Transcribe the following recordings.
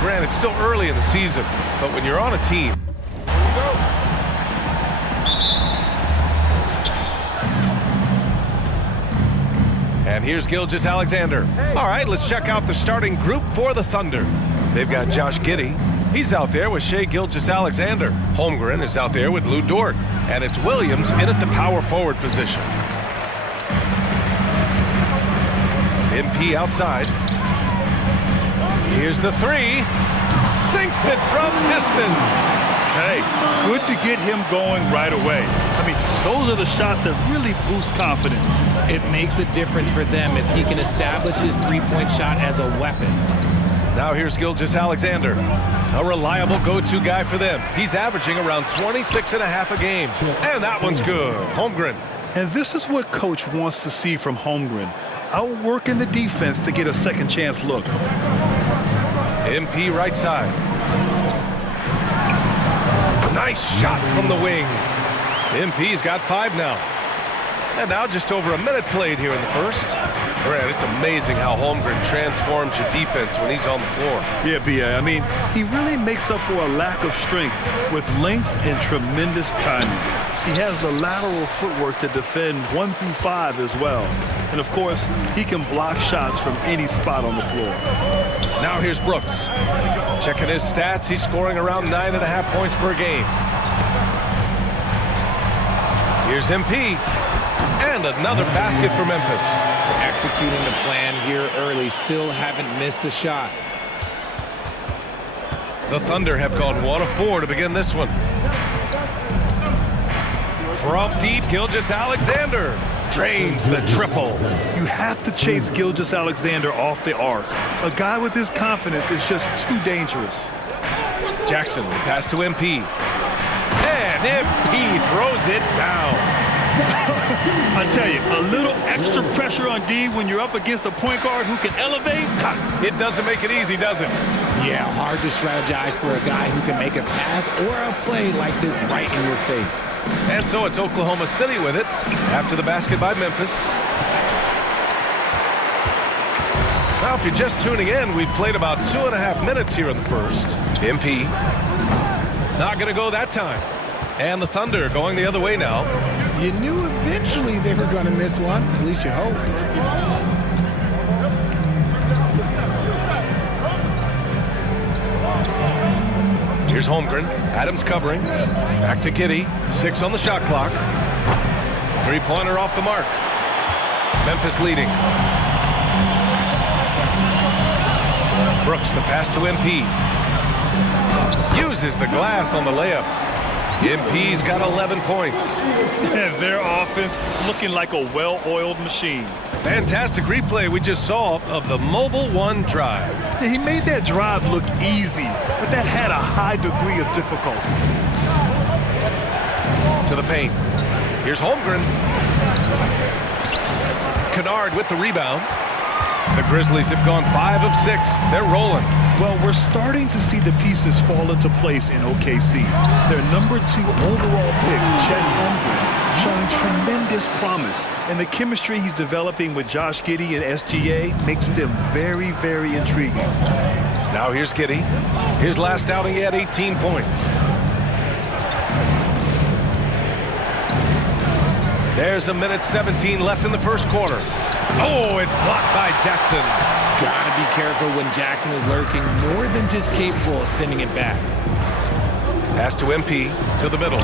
Granted, it's still early in the season, but when you're on a team. And here's Gilgeous-Alexander. All right, let's check out the starting group for the Thunder. They've got Josh Giddey. He's out there with Shai Gilgeous-Alexander. Holmgren is out there with Lu Dort. And it's Williams in at the power forward position. MP outside. Here's the three. Sinks it from distance. Hey, good to get him going right away. I mean, those are the shots that really boost confidence. It makes a difference for them if he can establish his three-point shot as a weapon. Now here's Gilgeous-Alexander, a reliable go-to guy for them. He's averaging around 26.5 a game, and that one's good. Holmgren. And this is what Coach wants to see from Holmgren. Outworking the defense to get a second chance look. MP right side. Nice shot from the wing. MP's got 5 now. And now just over a minute played here in the first. Grant, it's amazing how Holmgren transforms your defense when he's on the floor. Yeah, B.A. I mean, he really makes up for a lack of strength with length and tremendous timing. He has the lateral footwork to defend 1 through 5 as well. And, of course, he can block shots from any spot on the floor. Now here's Brooks. Checking his stats, he's scoring around 9.5 points per game. Here's MP. And another basket for Memphis. Executing the plan here early, still haven't missed a shot. The Thunder have gone 1 of 4 to begin this one. From deep, Gilgeous-Alexander drains the triple. You have to chase Gilgeous-Alexander off the arc. A guy with his confidence is just too dangerous. Jackson, pass to MP. And MP throws it down. I tell you, a little extra pressure on D when you're up against a point guard who can elevate. It doesn't make it easy, does it? Yeah, hard to strategize for a guy who can make a pass or a play like this right in your face. And so it's Oklahoma City with it after the basket by Memphis. Now, if you're just tuning in, we've played about 2.5 minutes here in the first. MP not going to go that time. And the Thunder going the other way now. You knew eventually they were going to miss one. At least you hope. Here's Holmgren. Adams covering. Back to Giddey. 6 on the shot clock. Three-pointer off the mark. Memphis leading. Brooks, the pass to MP. Uses the glass on the layup. MP's got 11 points. And their offense looking like a well-oiled machine. Fantastic replay we just saw of the Mobile One drive. Yeah, he made that drive look easy, but that had a high degree of difficulty. To the paint. Here's Holmgren. Kennard with the rebound. The Grizzlies have gone 5 of 6. They're rolling. Well, we're starting to see the pieces fall into place in OKC. Their number 2 overall pick, Chet Holmgren, showing tremendous promise. And the chemistry he's developing with Josh Giddey and SGA makes them very, very intriguing. Now here's Giddey. His last outing, he had 18 points. There's a minute 17 left in the first quarter. Oh, it's blocked by Jackson. Gotta be careful when Jackson is lurking, more than just capable of sending it back. Pass to MP, to the middle.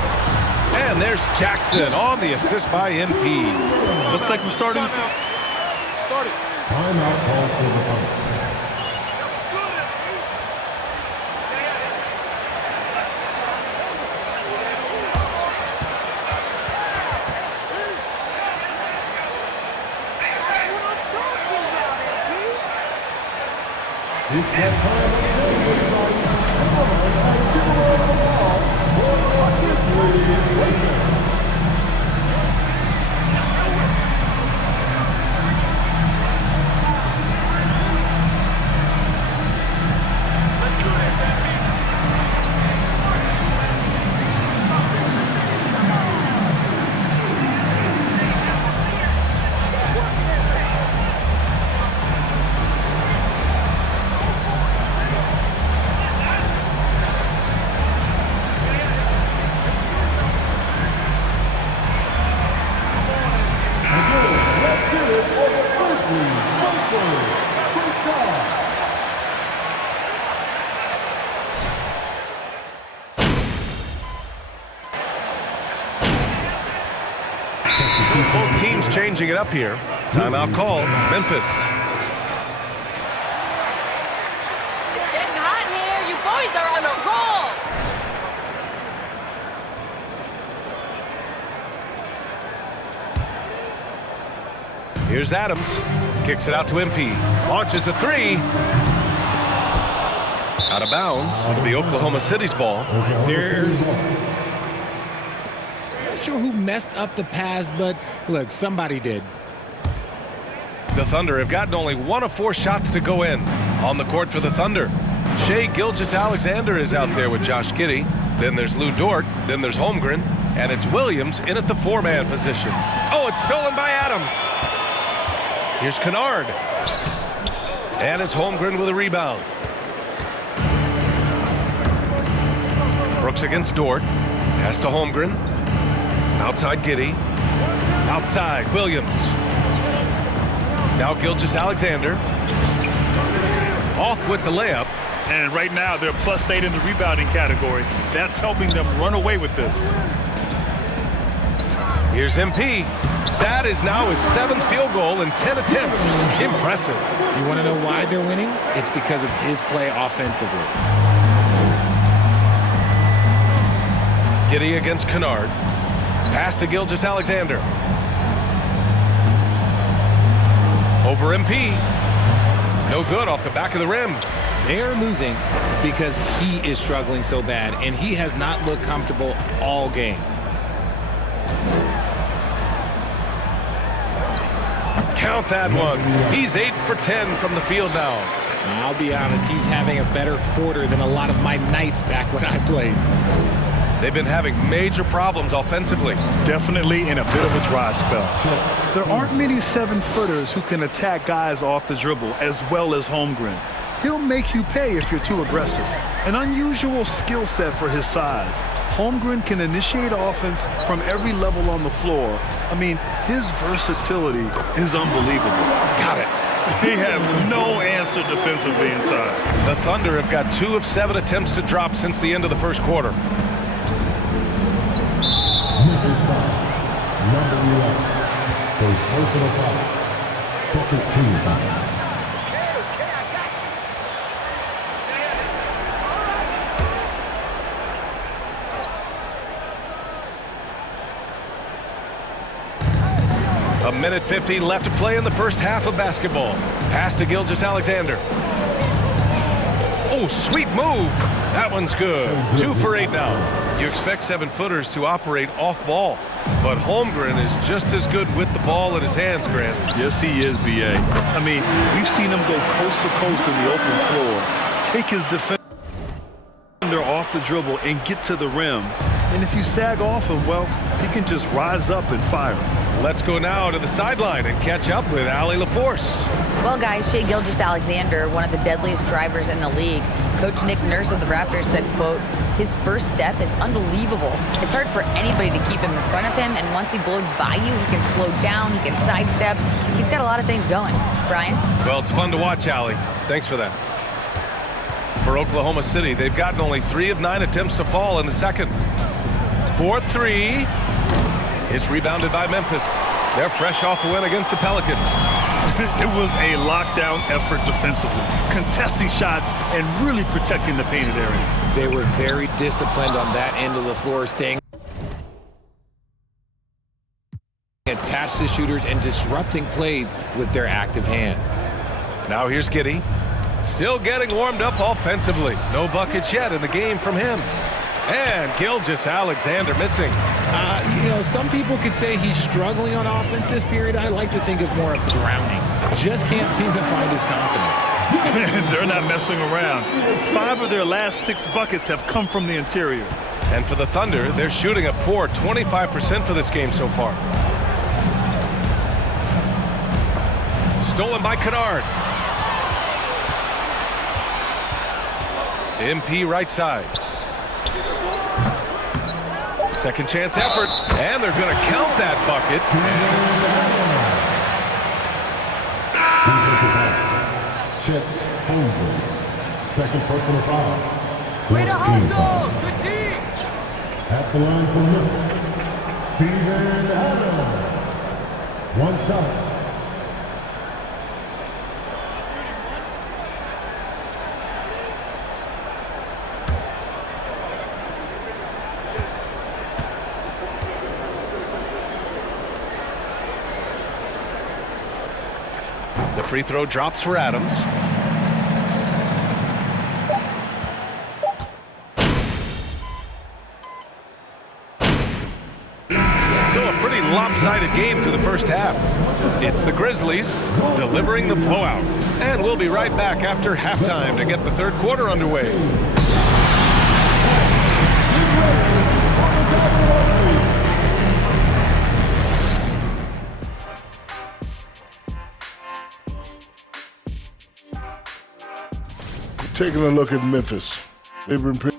And there's Jackson on the assist by MP. Looks like we're starting. Timeout call for the Thunder. changing it up here. Timeout call, Memphis. It's getting hot in here. You boys are on a roll. Here's Adams. Kicks it out to MP. Launches a three. Out of bounds. It'll be Oklahoma City's ball. Not sure who messed up the pass, but look, somebody did. The Thunder have gotten only 1 of 4 shots to go in. On the court for the Thunder, Shai Gilgeous-Alexander is out there with Josh Giddey. Then there's Lou Dort. Then there's Holmgren. And it's Williams in at the 4-man position. Oh, it's stolen by Adams. Here's Kennard. And it's Holmgren with a rebound. Brooks against Dort. Pass to Holmgren. Outside Giddey. Outside Williams. Now Gilgeous-Alexander. Off with the layup. And right now they're +8 in the rebounding category. That's helping them run away with this. Here's MP. That is now his 7th field goal in 10 attempts. Impressive. You want to know why they're winning? It's because of his play offensively. Giddey against Kennard. Pass to Gilgeous-Alexander. Over MP. No good off the back of the rim. They're losing because he is struggling so bad, and he has not looked comfortable all game. Count that one. He's 8 for 10 from the field now. I'll be honest, he's having a better quarter than a lot of my nights back when I played. They've been having major problems offensively. Definitely in a bit of a dry spell. There aren't many 7-footers who can attack guys off the dribble as well as Holmgren. He'll make you pay if you're too aggressive. An unusual skill set for his size. Holmgren can initiate offense from every level on the floor. I mean, his versatility is unbelievable. Got it. They have no answer defensively inside. The Thunder have got 2 of 7 attempts to drop since the end of the first quarter. Memphis foul. Number 11. First personal foul. Second team foul. A minute 15 left to play in the first half of basketball. Pass to Gilgeous-Alexander. Oh, sweet move. That one's good. 2 for 8 now. You expect 7-footers to operate off ball, but Holmgren is just as good with the ball in his hands, Grant. Yes, he is, B.A. I mean, we've seen him go coast to coast in the open floor, take his defender off the dribble and get to the rim. And if you sag off him, well, he can just rise up and fire. Let's go now to the sideline and catch up with Allie LaForce. Well, guys, Shai Gilgeous-Alexander, one of the deadliest drivers in the league. Coach Nick Nurse of the Raptors said, quote, his first step is unbelievable. It's hard for anybody to keep him in front of him, and once he blows by you, he can slow down, he can sidestep. He's got a lot of things going. Brian? Well, it's fun to watch, Allie. Thanks for that. For Oklahoma City, they've gotten only 3 of 9 attempts to fall in the second. 4-3. It's rebounded by Memphis. They're fresh off a win against the Pelicans. It was a lockdown effort defensively, contesting shots and really protecting the painted area. They were very disciplined on that end of the floor, staying attached to shooters and disrupting plays with their active hands. Now here's Giddey. Still getting warmed up offensively. No buckets yet in the game from him. And Gilgeous-Alexander missing. You know, some people could say he's struggling on offense this period. I like to think of more of drowning. Just can't seem to find his confidence. They're not messing around. 5 of their last 6 buckets have come from the interior. And for the Thunder, they're shooting a poor 25% for this game so far. Stolen by Kennard. MP right side. Second chance effort, and they're going to count that bucket. Chet Holmgren. Second personal foul. Way to Team hustle! foul. Good team! At the line for Memphis, Steven Adams. One shot. The free throw drops for Adams. So a pretty lopsided game through the first half. It's the Grizzlies delivering the blowout. And we'll be right back after halftime to get the third quarter underway. Taking a look at Memphis. They've been pretty.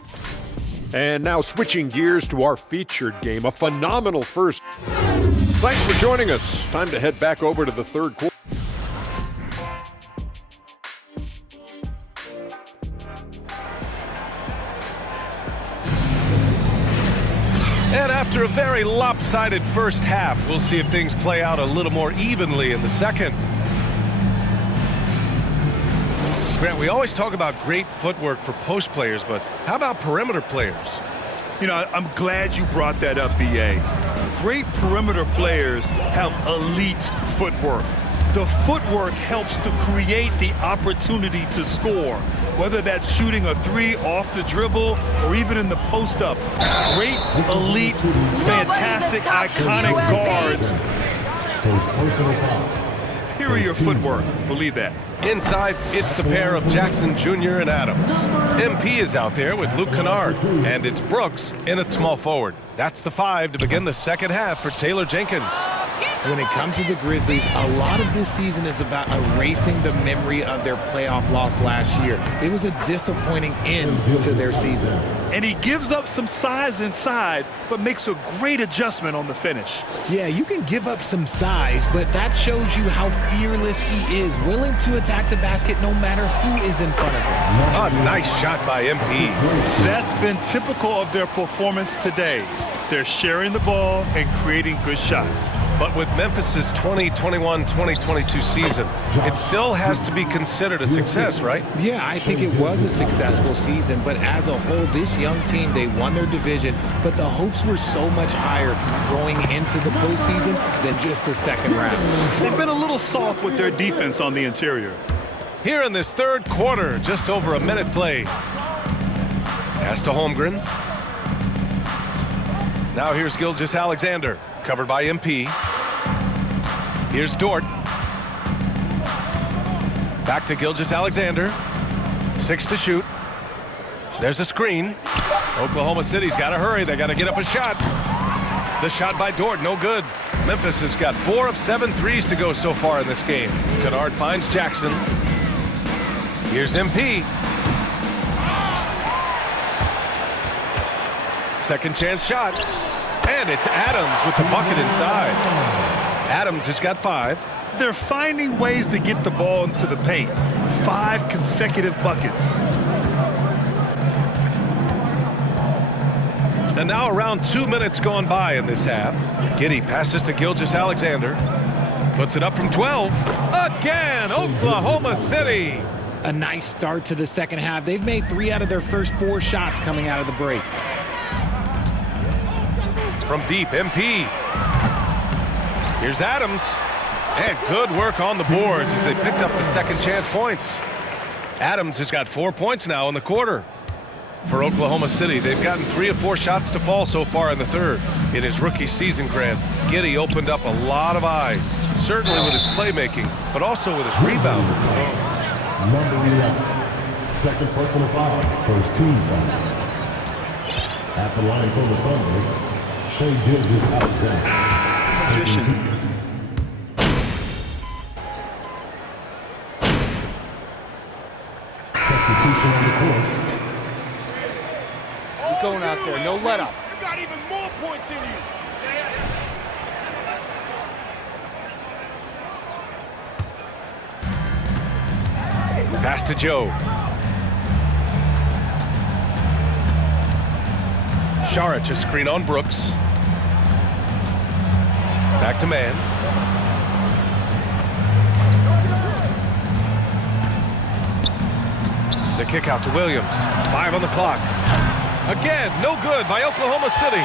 And now switching gears to our featured game, a phenomenal first. Thanks for joining us. Time to head back over to the third quarter. And after a very lopsided first half, we'll see if things play out a little more evenly in the second. Grant, we always talk about great footwork for post players, but how about perimeter players? You know, I'm glad you brought that up, B.A. Great perimeter players have elite footwork. The footwork helps to create the opportunity to score, whether that's shooting a three off the dribble or even in the post-up. Great, elite, fantastic, iconic guards. Superior footwork, believe that. Inside, it's the pair of Jackson Jr. and Adams. MP is out there with Luke Kennard, and it's Brooks in at small forward. That's the 5 to begin the second half for Taylor Jenkins. When it comes to the Grizzlies, a lot of this season is about erasing the memory of their playoff loss last year. It was a disappointing end to their season. And he gives up some size inside, but makes a great adjustment on the finish. Yeah, you can give up some size, but that shows you how fearless he is, willing to attack the basket no matter who is in front of him. A nice shot by MP. That's been typical of their performance today. They're sharing the ball and creating good shots. But with Memphis's 2021-2022 season, it still has to be considered a success, right? Yeah, I think it was a successful season, but as a whole, this young team, they won their division, but the hopes were so much higher going into the postseason than just the second round. They've been a little soft with their defense on the interior. Here in this third quarter, just over a minute played. Pass to Holmgren. Now here's Gilgeous-Alexander, covered by MP. Here's Dort. Back to Gilgeous-Alexander. 6 to shoot. There's a screen. Oklahoma City's got to hurry. They got to get up a shot. The shot by Dort, no good. Memphis has got 4 of 7 threes to go so far in this game. Kennard finds Jackson. Here's MP. Second chance shot. And it's Adams with the bucket inside. Adams has got 5. They're finding ways to get the ball into the paint. 5 consecutive buckets. And now around 2 minutes gone by in this half. Giddey passes to Gilgeous-Alexander. Puts it up from 12. Again, Oklahoma City. A nice start to the second half. They've made 3 out of their first 4 shots coming out of the break. From deep, MP. Here's Adams. And good work on the boards as they picked up the second chance points. Adams has got 4 points now in the quarter. For Oklahoma City, they've gotten 3 of 4 shots to fall so far in the third. In his rookie season, Grant, Giddey opened up a lot of eyes, certainly with his playmaking, but also with his rebounding. Number 11, second personal foul, first team foul. At the line for the Thunder, Shai Gilgeous-Alexander. Substitution on the court. Keep going out there, no let up. You got even more points in you. Pass to Joe. Saric, a screen on Brooks. Back to man. kick out to Williams. 5 on the clock. Again, no good by Oklahoma City.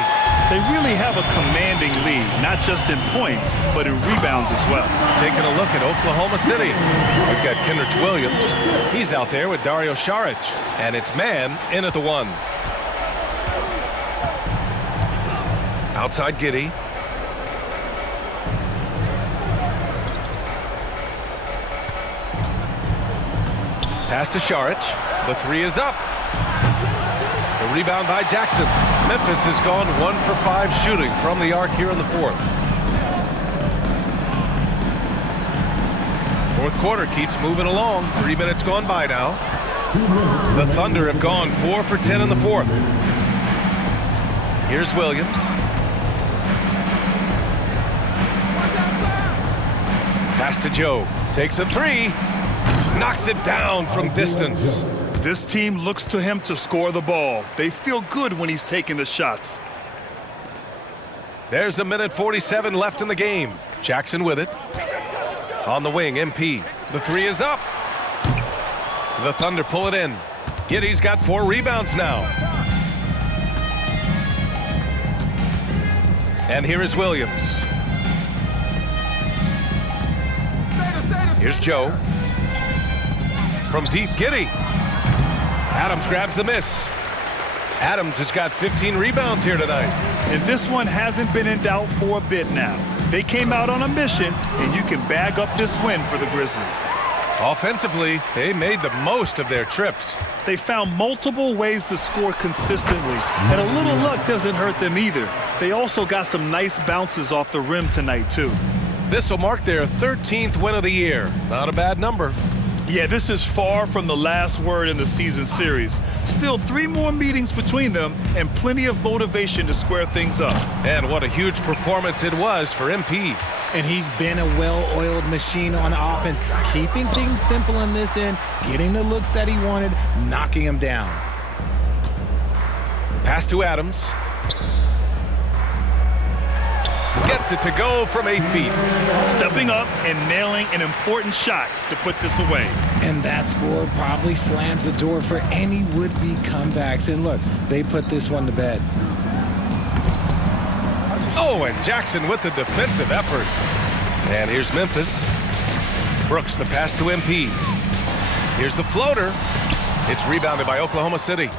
They really have a commanding lead, not just in points, but in rebounds as well. Taking a look at Oklahoma City. We've got Kenrich Williams. He's out there with Dario Saric. And it's man in at the 1. Outside Giddey. Pass to Saric. The 3 is up. The rebound by Jackson. Memphis has gone 1 for 5 shooting from the arc here in the 4th. Fourth quarter keeps moving along. 3 minutes gone by now. The Thunder have gone 4 for 10 in the 4th. Here's Williams. Pass to Joe. Takes a 3. Knocks it down from distance. This team looks to him to score the ball. They feel good when he's taking the shots. There's a minute 47 left in the game. Jackson with it. On the wing, MP. The 3 is up. The Thunder pull it in. Giddey's got 4 rebounds now. And here is Williams. Here's Joe. From deep, Giddey. Adams grabs the miss. Adams has got 15 rebounds here tonight. And this one hasn't been in doubt for a bit now. They came out on a mission, and you can bag up this win for the Grizzlies. Offensively, they made the most of their trips. They found multiple ways to score consistently, and a little luck doesn't hurt them either. They also got some nice bounces off the rim tonight, too. This will mark their 13th win of the year. Not a bad number. Yeah, this is far from the last word in the season series. Still 3 more meetings between them and plenty of motivation to square things up. And what a huge performance it was for MP. And he's been a well-oiled machine on offense, keeping things simple on this end, getting the looks that he wanted, knocking them down. Pass to Adams. Gets it to go from 8 feet. Stepping up and nailing an important shot to put this away. And that score probably slams the door for any would-be comebacks. And look, they put this one to bed. Oh, and Jackson with the defensive effort. And here's Memphis. Brooks, the pass to MP. Here's the floater. It's rebounded by Oklahoma City.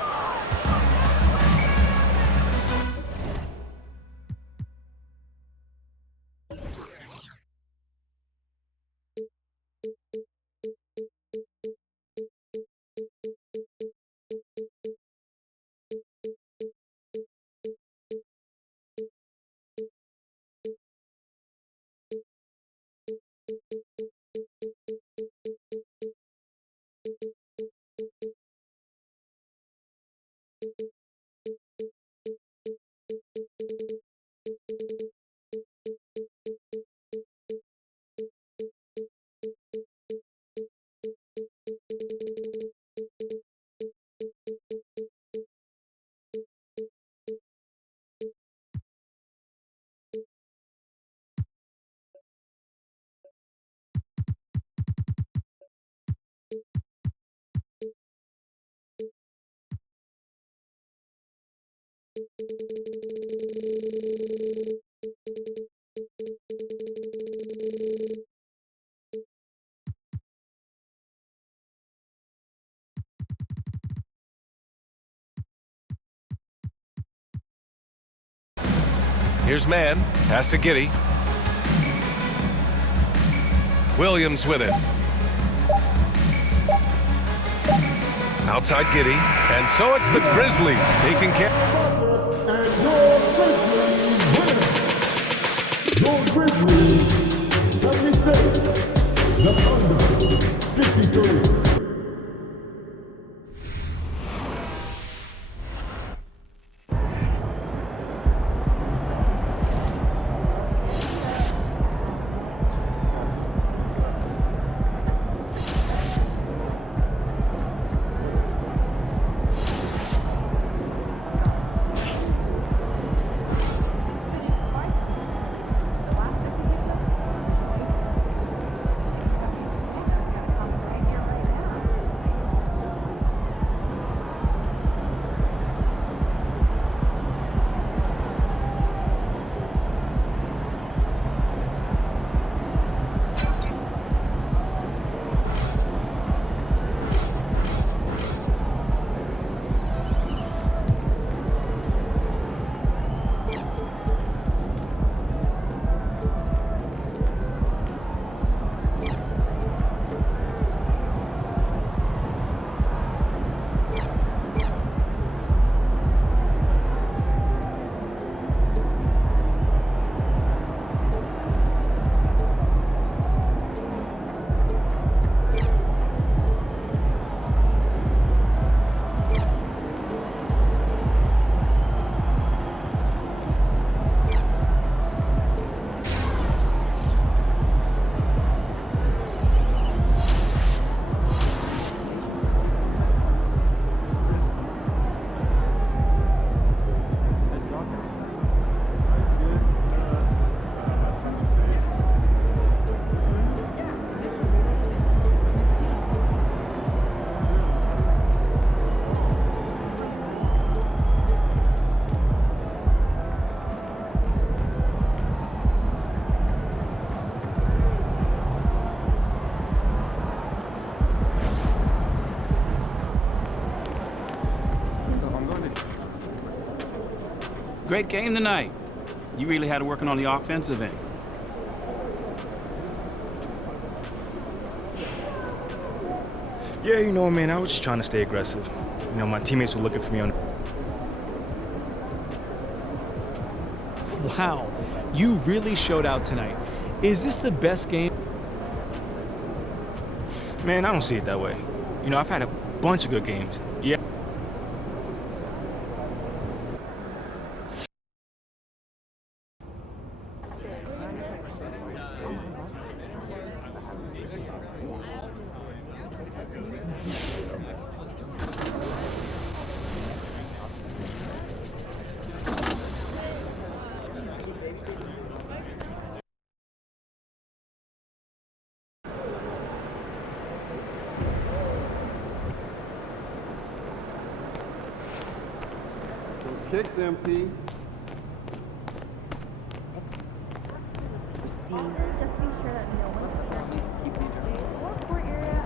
Here's Mann. Pass to Giddey. Williams with it. Outside Giddey. And so it's the Grizzlies taking care. Your Grizzlies, 76. The Thunder, 53. Great game tonight. You really had to work on the offensive end. Yeah, you know, man, I was just trying to stay aggressive. You know, my teammates were looking for me on. Wow, you really showed out tonight. Is this the best game? Man, I don't see it that way. You know, I've had a bunch of good games. Yeah. Kicks, MP. Just be sure that no one's keep the court area.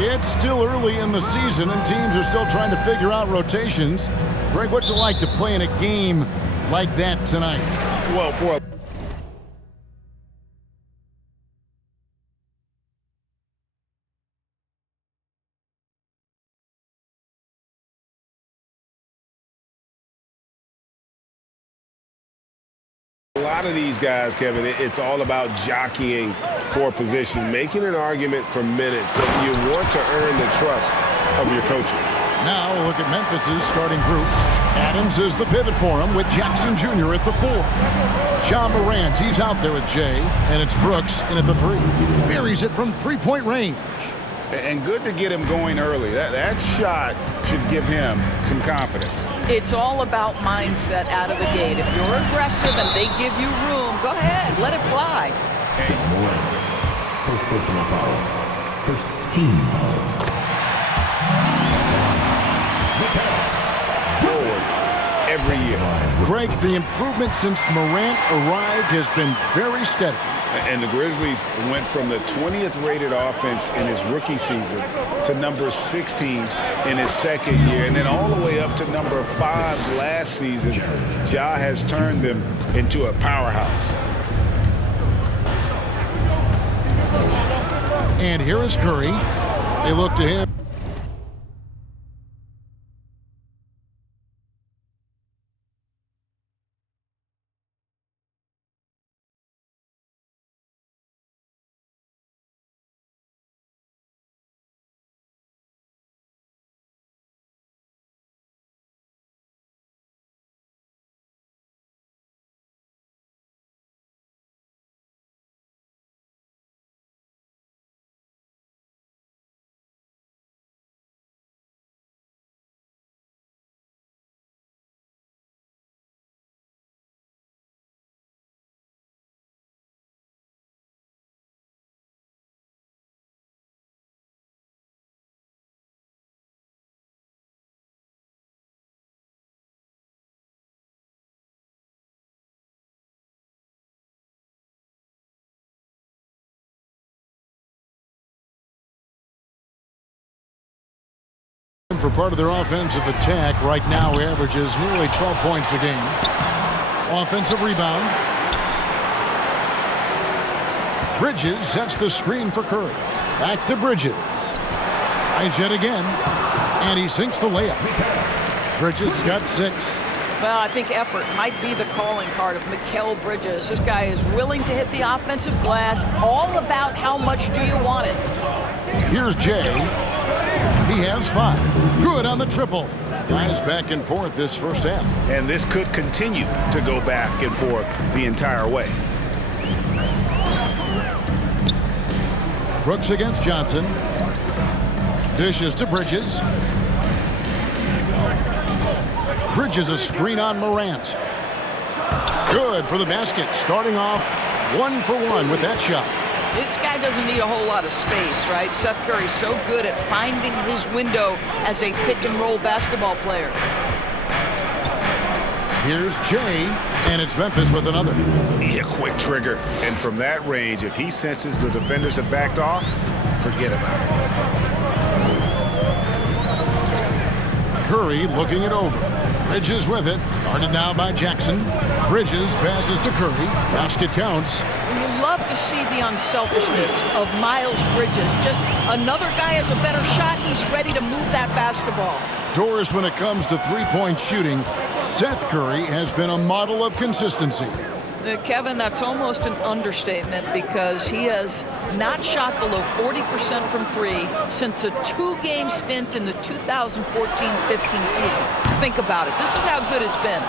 It's still early in the season, and teams are still trying to figure out rotations. Greg, what's it like to play in a game like that tonight? Well, for a lot of these guys, Kevin, it's all about jockeying for position, making an argument for minutes. You want to earn the trust of your coaches. Now we'll look at Memphis's starting group. Adams is the pivot for him with Jackson Jr. at the 4. John Morant, he's out there with Jay, and it's Brooks in at the 3. Buries it from three-point range. And good to get him going early. That shot should give him some confidence. It's all about mindset out of the gate. If you're aggressive and they give you room, go ahead, let it fly. First personal foul. First team foul. Forward every year. Greg, the improvement since Morant arrived has been very steady. And the Grizzlies went from the 20th rated offense in his rookie season to number 16 in his second year, and then all the way up to number 5 last season. Ja has turned them into a powerhouse. And here is Curry. They look to him. in for part of their offensive attack. Right now averages nearly 12 points a game. Offensive rebound. Bridges sets the screen for Curry. Back to Bridges. Tries yet again. And he sinks the layup. Bridges has got 6. Well, I think effort might be the calling card of Mikal Bridges. This guy is willing to hit the offensive glass. All about how much do you want it. Here's Jay. He has 5. Good on the triple. Guys back and forth this first half. And this could continue to go back and forth the entire way. Brooks against Johnson. Dishes to Bridges. Bridges a screen on Morant. Good for the basket. Starting off 1 for 1 with that shot. This guy doesn't need a whole lot of space, right? Seth Curry's so good at finding his window as a pick-and-roll basketball player. Here's Jay, and it's Memphis with another. Yeah, quick trigger. And from that range, if he senses the defenders have backed off, forget about it. Curry looking it over. Bridges with it. Guarded now by Jackson. Bridges passes to Curry. Basket counts. You love to see the unselfishness of Miles Bridges. Just another guy has a better shot. He's ready to move that basketball. Doors when it comes to three-point shooting. Seth Curry has been a model of consistency. Kevin, that's almost an understatement because he has not shot below 40% from 3 since a 2-game stint in the 2014-15 season. Think about it. This is how good it's been.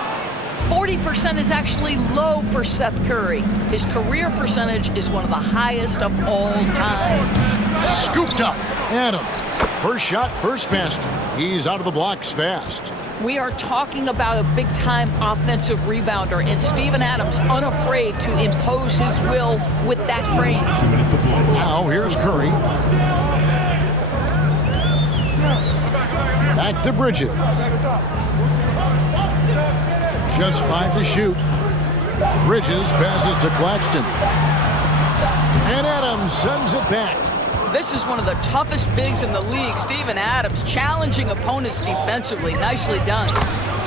40% is actually low for Seth Curry. His career percentage is one of the highest of all time. Scooped up. Adams. First shot, first basket. He's out of the blocks fast. We are talking about a big-time offensive rebounder, and Steven Adams unafraid to impose his will with that frame. Now here's Curry. Back to Bridges. Just 5 to shoot. Bridges passes to Claxton. And Adams sends it back. This is one of the toughest bigs in the league. Steven Adams challenging opponents defensively. Nicely done.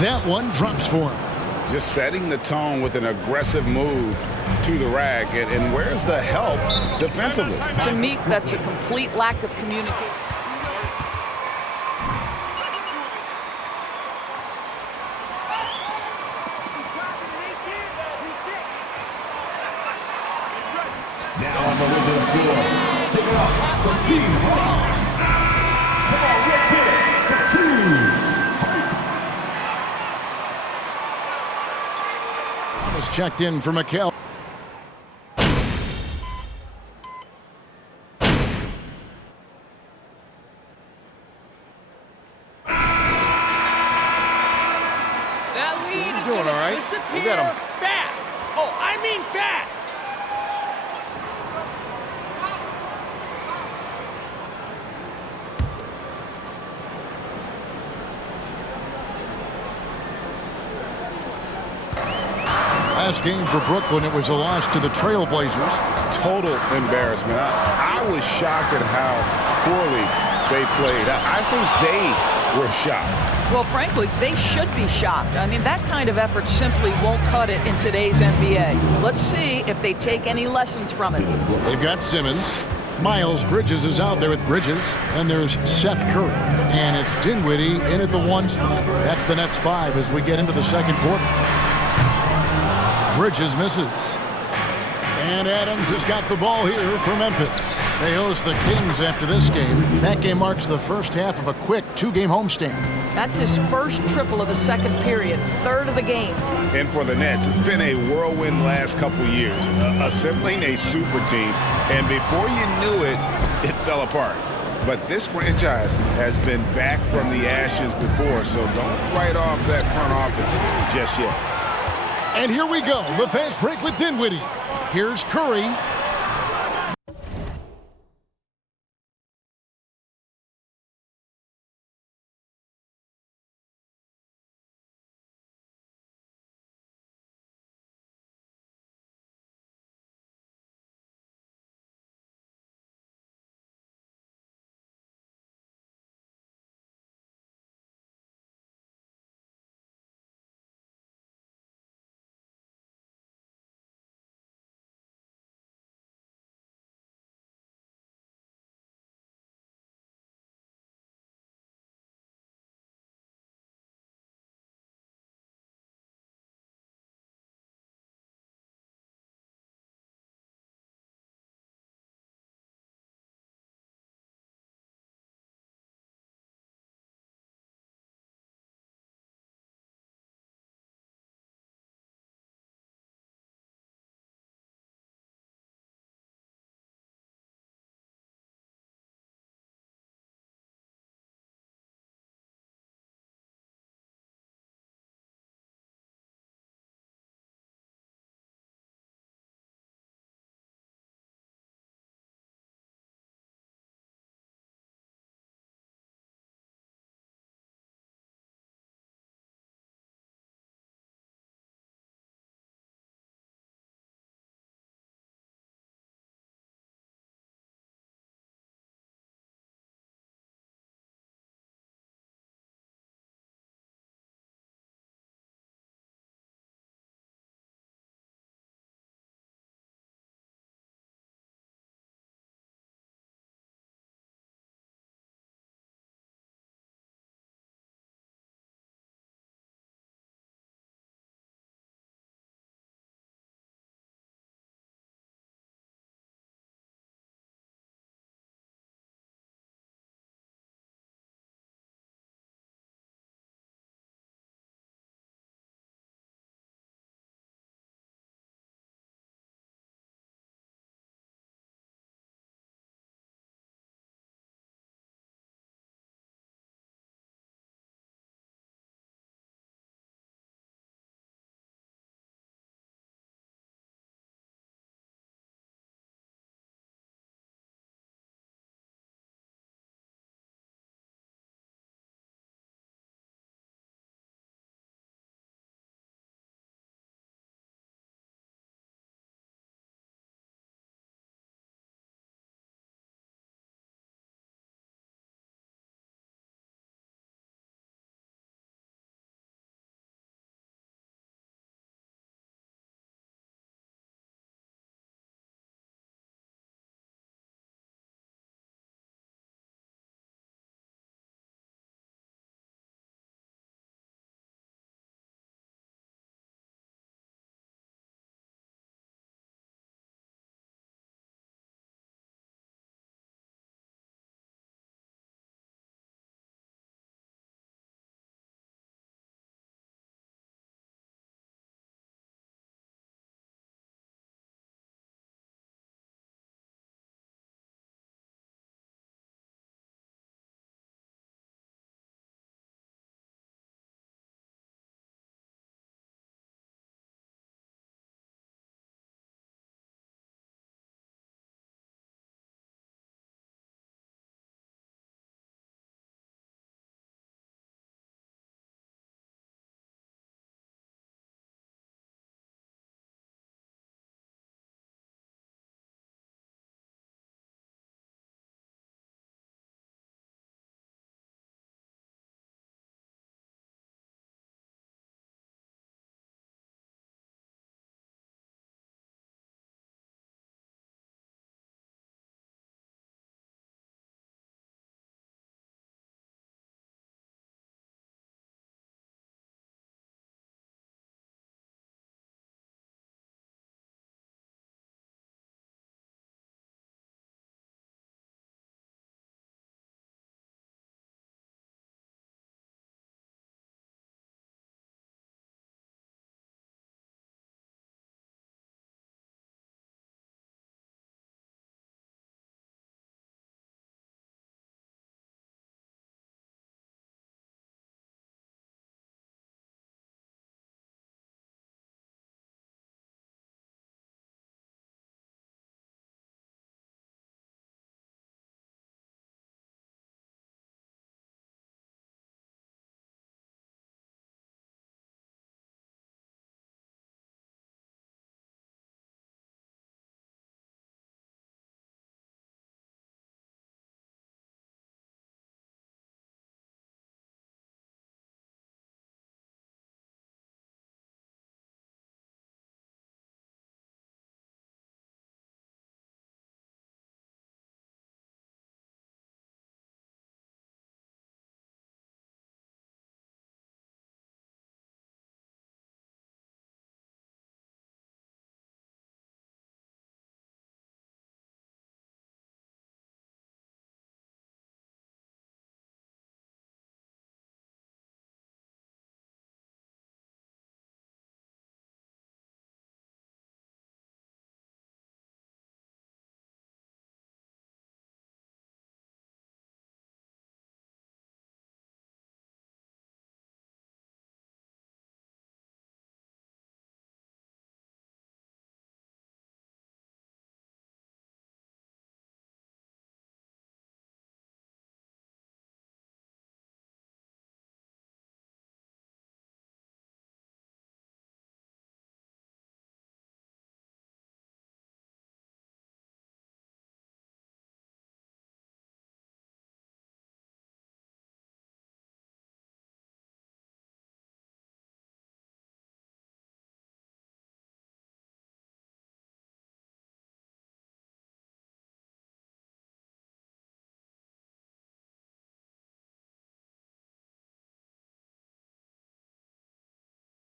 That one drops for him. Just setting the tone with an aggressive move to the rack. And where's the help defensively? To me, that's a complete lack of communication. Now on the window floor. Take it off. The team. Come on, let's hit it. The team. Was checked in for Mikal. That lead is doing going all right. to disappear You got 'em. fast. Oh, I mean fast. Last game for Brooklyn, it was a loss to the Trailblazers. Total embarrassment. I was shocked at how poorly they played. I think they were shocked. Well, frankly, they should be shocked. I mean, that kind of effort simply won't cut it in today's NBA. Let's see if they take any lessons from it. They've got Simmons. Miles Bridges is out there with Bridges. And there's Seth Curry. And it's Dinwiddie in at the 1 spot. That's the Nets 5 as we get into the second quarter. Bridges misses. And Adams has got the ball here for Memphis. They host the Kings after this game. That game marks the first half of a quick 2-game homestand. That's his first triple of the second period, third of the game. And for the Nets, it's been a whirlwind last couple years, assembling a super team. And before you knew it, it fell apart. But this franchise has been back from the ashes before, so don't write off that front office just yet. And here we go, the fast break with Dinwiddie. Here's Curry.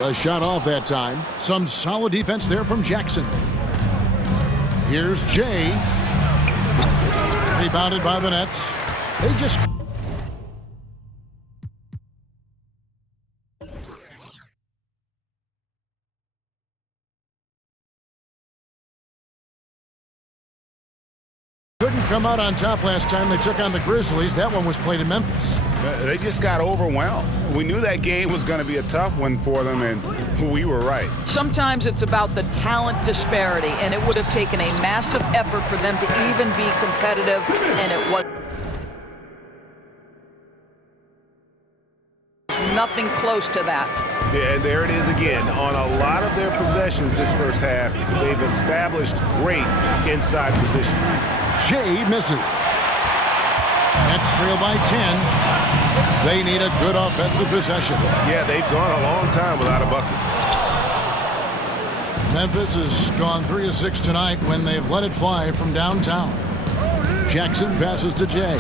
A shot off that time. Some solid defense there from Jackson. Here's Jay. Rebounded by the Nets. They just... couldn't come out on top last time they took on the Grizzlies. That one was played in Memphis. They just got overwhelmed. We knew that game was going to be a tough one for them, and we were right. Sometimes it's about the talent disparity, and it would have taken a massive effort for them to even be competitive, and it was nothing close to that. Yeah, and there it is again. On a lot of their possessions this first half, they've established great inside position. Jay misses. That's trailed by 10. They need a good offensive possession. Yeah, they've gone a long time without a bucket. Memphis has gone 3 of 6 tonight when they've let it fly from downtown. Jackson passes to Jay.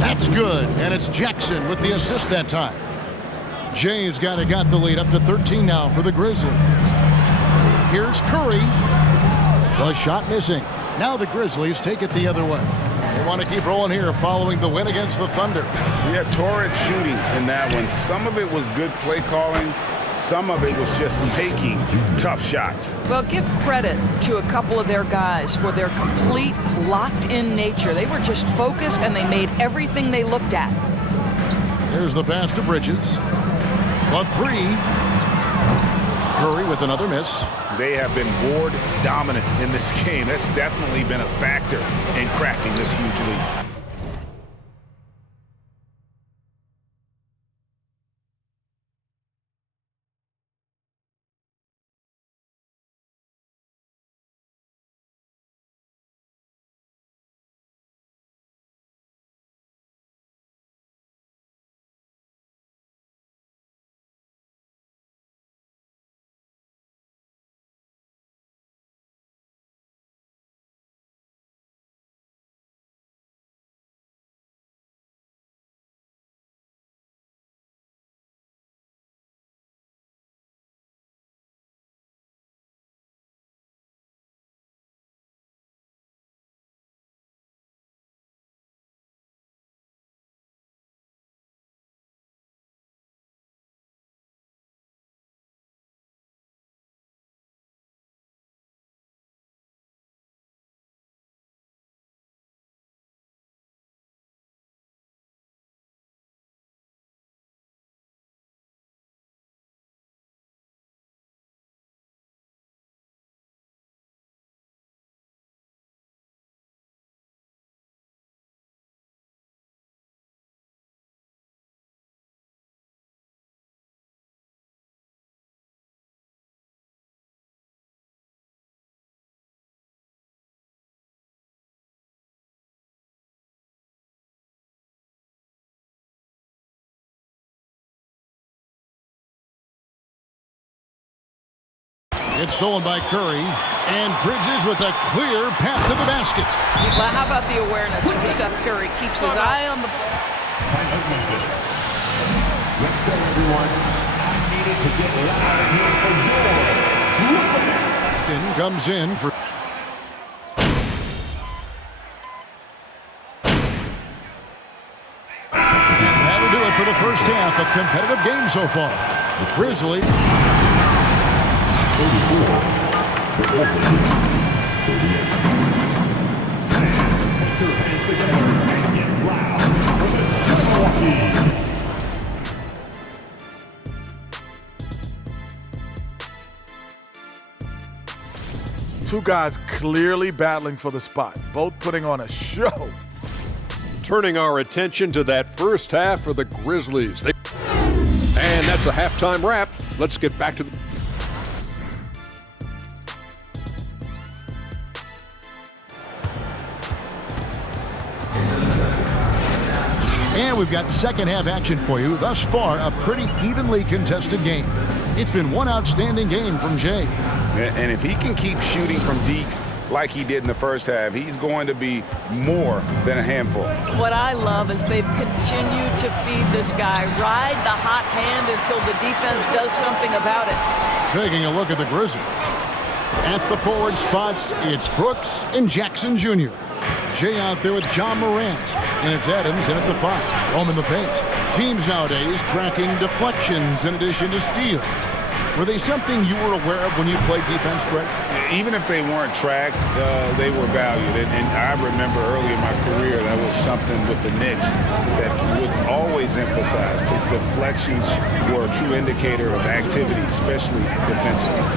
That's good, and it's Jackson with the assist that time. Jay's got the lead up to 13 now for the Grizzlies. Here's Curry. The shot missing. Now the Grizzlies take it the other way. They want to keep rolling here following the win against the Thunder. Yeah, torrid shooting in that one. Some of it was good play calling. Some of it was just making tough shots. Well, give credit to a couple of their guys for their complete locked-in nature. They were just focused, and they made everything they looked at. Here's the pass to Bridges. A three. Curry with another miss. They have been board dominant in this game. That's definitely been a factor in crafting this huge lead. It's stolen by Curry, and Bridges with a clear path to the basket. Well, how about the awareness from Seth Curry? Keeps his eye on the ball. Let's go, everyone. I needed to get loud here for Austin comes in for... That'll do it for the first half. A competitive game so far. The Grizzlies... 34. The Grizzlies. 38. Two guys clearly battling for the spot, both putting on a show. Turning our attention to that first half for the Grizzlies. And that's a halftime wrap. Let's get back to the... And we've got second half action for you. Thus far, a pretty evenly contested game. It's been one outstanding game from Jay. And if he can keep shooting from deep like he did in the first half. He's going to be more than a handful. What I love is they've continued to feed this guy, ride the hot hand until the defense does something about it. Taking a look at the Grizzlies. At the forward spots, it's Brooks and Jackson Jr. Jay out there with John Morant. And it's Adams in at the 5. Home in the paint. Teams nowadays tracking deflections in addition to steals. Were they something you were aware of when you played defense, Greg? Even if they weren't tracked, they were valued. And I remember early in my career, that was something with the Knicks that would always emphasize, because deflections were a true indicator of activity, especially defensively.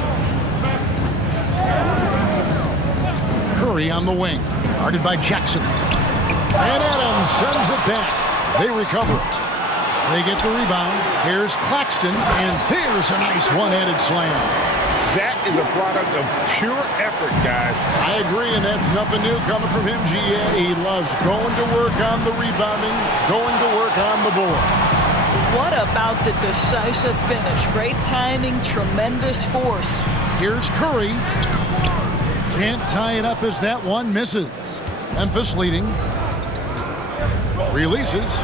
Curry on the wing, guarded by Jackson. And Adams sends it back. They recover it. They get the rebound. Here's Claxton, and there's a nice one-handed slam. That is a product of pure effort, guys. I agree, and that's nothing new coming from him, GA. He loves going to work on the rebounding, going to work on the board. What about the decisive finish? Great timing, tremendous force. Here's Curry. Can't tie it up as that one misses. Memphis leading. Releases.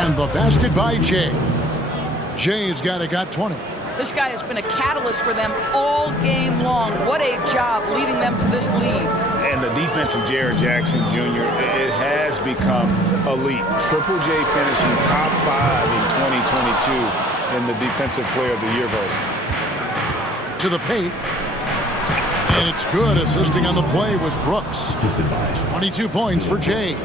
And the basket by Jay. Jay's got 20. This guy has been a catalyst for them all game long. What a job leading them to this lead. And the defense of Jaren Jackson Jr., it has become elite. Triple J finishing top 5 in 2022 in the Defensive Player of the Year vote. To the paint. And it's good. Assisting on the play was Brooks. 22 points for Jay.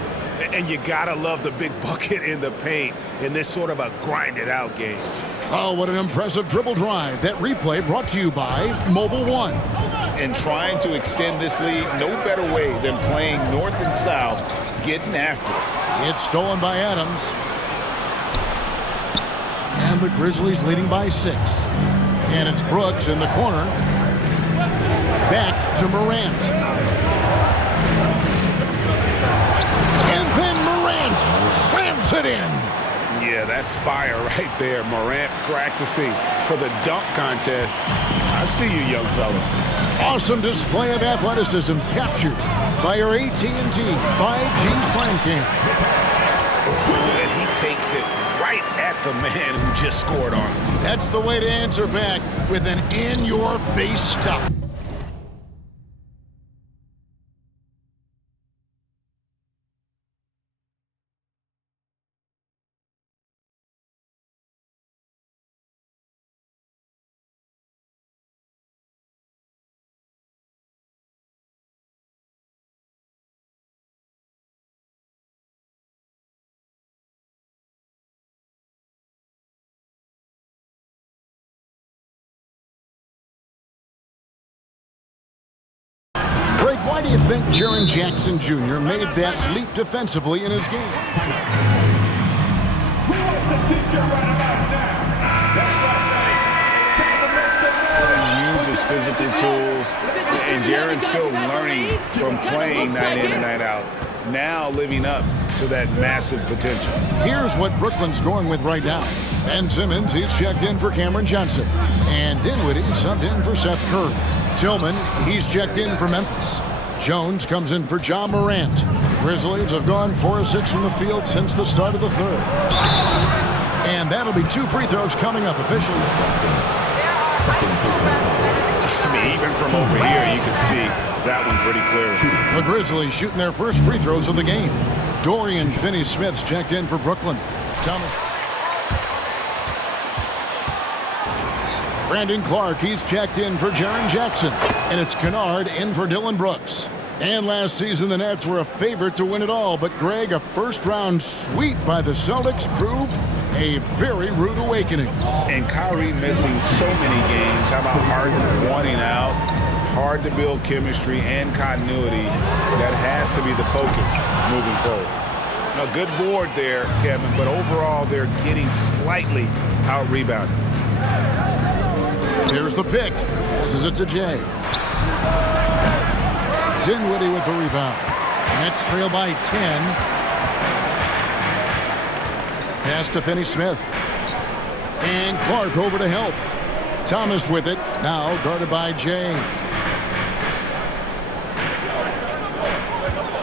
And you gotta love the big bucket in the paint in this sort of a grinded-out game. Oh, what an impressive dribble drive. That replay brought to you by Mobile One. And trying to extend this lead, no better way than playing north and south, getting after it. It's stolen by Adams. And the Grizzlies leading by 6. And it's Brooks in the corner. Back to Morant. Slams it in. Yeah, that's fire right there. Morant practicing for the dunk contest. I see you, young fella. Awesome display of athleticism captured by our AT&T 5G Slam Cam. And he takes it right at the man who just scored on him. That's the way to answer back with an in-your-face stuff. Greg, why do you think Jaren Jackson Jr. made that leap defensively in his game? He uses physical tools, and Jaren's still learning from playing night in and night out. Now living up to that massive potential. Here's what Brooklyn's going with right now. Ben Simmons, he's checked in for Cameron Johnson. And Dinwiddie subbed in for Seth Curry. Tillman, he's checked in for Memphis. Jones comes in for John Morant. The Grizzlies have gone 4 of 6 from the field since the start of the third. And that'll be 2 free throws coming up. Officials. I mean, even from over here, you can see that one pretty clearly. The Grizzlies shooting their first free throws of the game. Dorian Finney-Smith's checked in for Brooklyn. Thomas. Brandon Clark, he's checked in for Jaren Jackson. And it's Kennard in for Dillon Brooks. And last season, the Nets were a favorite to win it all. But Greg, a first-round sweep by the Celtics proved a very rude awakening. And Kyrie missing so many games. How about Harden wanting out? Hard to build chemistry and continuity. That has to be the focus moving forward. A good board there, Kevin, but overall they're getting slightly out-rebounded. Here's the pick. Passes it to Jay. Dinwiddie with the rebound. Nets trail by 10. Pass to Finney-Smith. And Clark over to help. Thomas with it. Now guarded by Jay.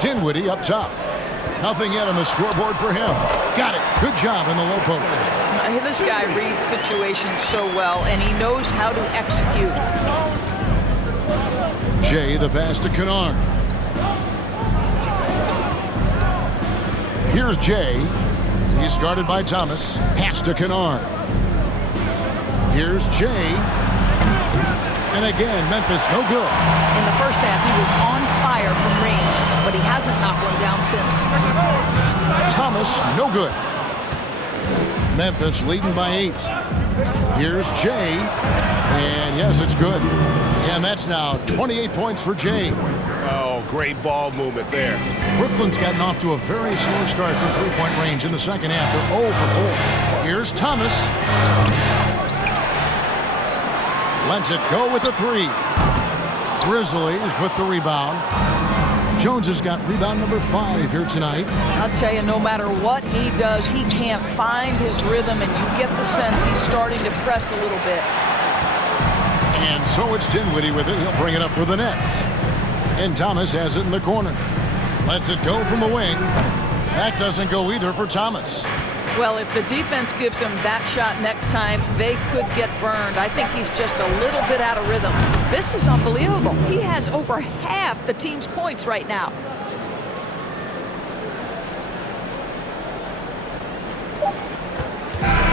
Dinwiddie up top. Nothing yet on the scoreboard for him. Got it. Good job in the low post. This guy reads situations so well, and he knows how to execute. Jay, the pass to Kennard. Here's Jay. He's guarded by Thomas. Pass to Kennard. Here's Jay. And again, Memphis no good. In the first half, he was on fire from range, but he hasn't knocked one down since. Thomas, no good. Memphis leading by 8. Here's Jay. And yes, it's good. And that's now 28 points for Jay. Oh, great ball movement there. Brooklyn's gotten off to a very slow start from three-point range in the second half. They're 0 for 4. Here's Thomas. Lets it go with a 3. Grizzlies with the rebound. Jones has got rebound number 5 here tonight. I'll tell you, no matter what he does, he can't find his rhythm, and you get the sense he's starting to press a little bit. And so it's Dinwiddie with it. He'll bring it up for the Nets. And Thomas has it in the corner. Lets it go from the wing. That doesn't go either for Thomas. Well, if the defense gives him that shot next time, they could get burned. I think he's just a little bit out of rhythm. This is unbelievable. He has over half the team's points right now.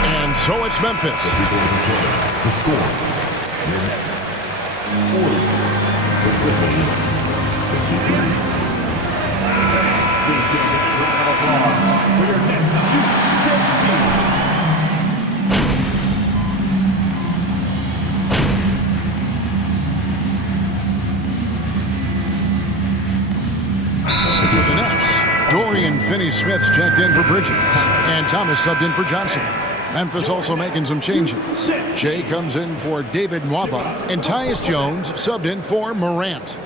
And so it's Memphis. The score. 40. The Grizzlies. 53. Please give a round of applause for your next For the Nets, Dorian Finney-Smith's checked in for Bridges, and Thomas subbed in for Johnson. Memphis also making some changes. Jay comes in for David Nwaba, and Tyus Jones subbed in for Morant.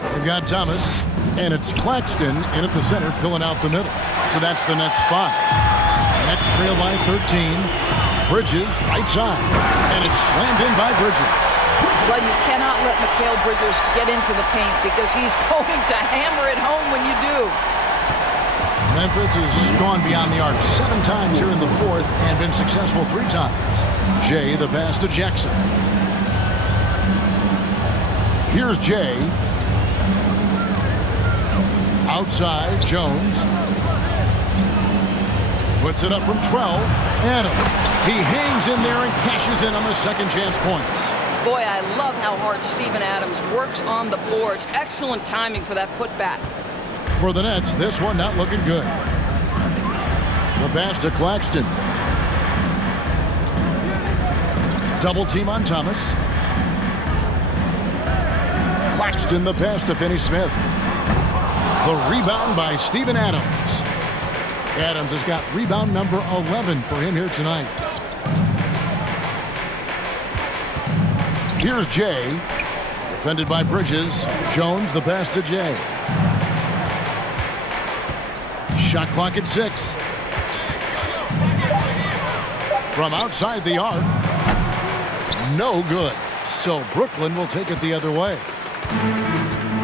They've got Thomas, and it's Claxton in at the center filling out the middle. So that's the Nets 5. Nets trail by 13. Bridges right side, and it's slammed in by Bridges. Well, you cannot let Mikal Bridges get into the paint because he's going to hammer it home when you do. Memphis has gone beyond the arc 7 times here in the fourth and been successful 3 times. Jay, the pass to Jackson. Here's Jay. Outside, Jones. Puts it up from 12. Adams. He hangs in there and cashes in on the second chance points. Boy, I love how hard Steven Adams works on the floor. It's excellent timing for that putback. For the Nets, this one not looking good. The pass to Claxton. Double team on Thomas. Claxton, the pass to Finney-Smith. The rebound by Steven Adams. Adams has got rebound number 11 for him here tonight. Here's Jay. Defended by Bridges. Jones, the pass to Jay. Shot clock at 6. From outside the arc. No good. So Brooklyn will take it the other way.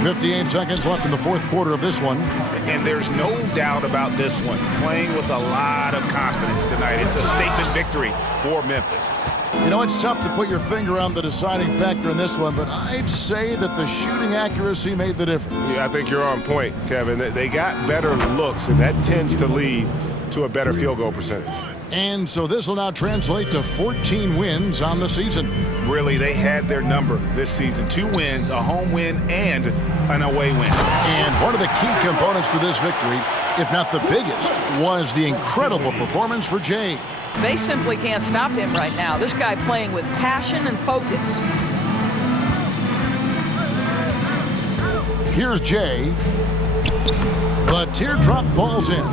58 seconds left in the fourth quarter of this one. And there's no doubt about this one. Playing with a lot of confidence tonight. It's a statement victory for Memphis. You know, it's tough to put your finger on the deciding factor in this one, but I'd say that the shooting accuracy made the difference. Yeah, I think you're on point, Kevin. They got better looks, and that tends to lead to a better field goal percentage. And so this will now translate to 14 wins on the season. Really, they had their number this season. 2 wins, a home win, and an away win. And one of the key components to this victory, if not the biggest, was the incredible performance for Jay. They simply can't stop him right now. This guy playing with passion and focus. Here's Jay. The teardrop falls in.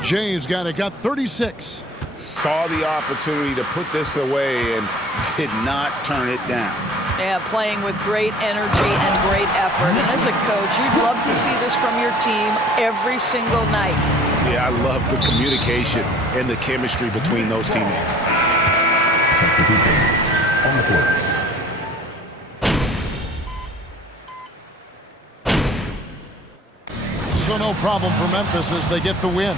Jay's got 36. Saw the opportunity to put this away and did not turn it down. Yeah, playing with great energy and great effort. And as a coach, you'd love to see this from your team every single night. Yeah, I love the communication and the chemistry between those teammates. So no problem for Memphis as they get the win.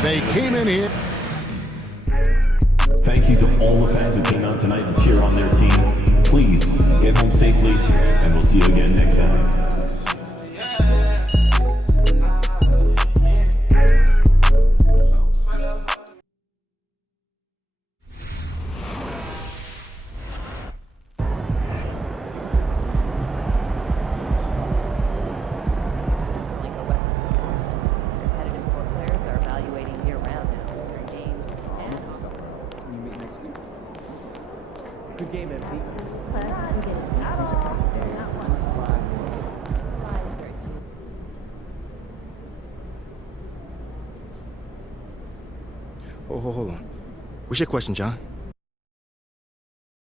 They came in here. Thank you to all the fans who came out tonight and cheer on their team. Please get home safely, and we'll see you again next time. Good game, MP. Oh, hold on. What's your question, John?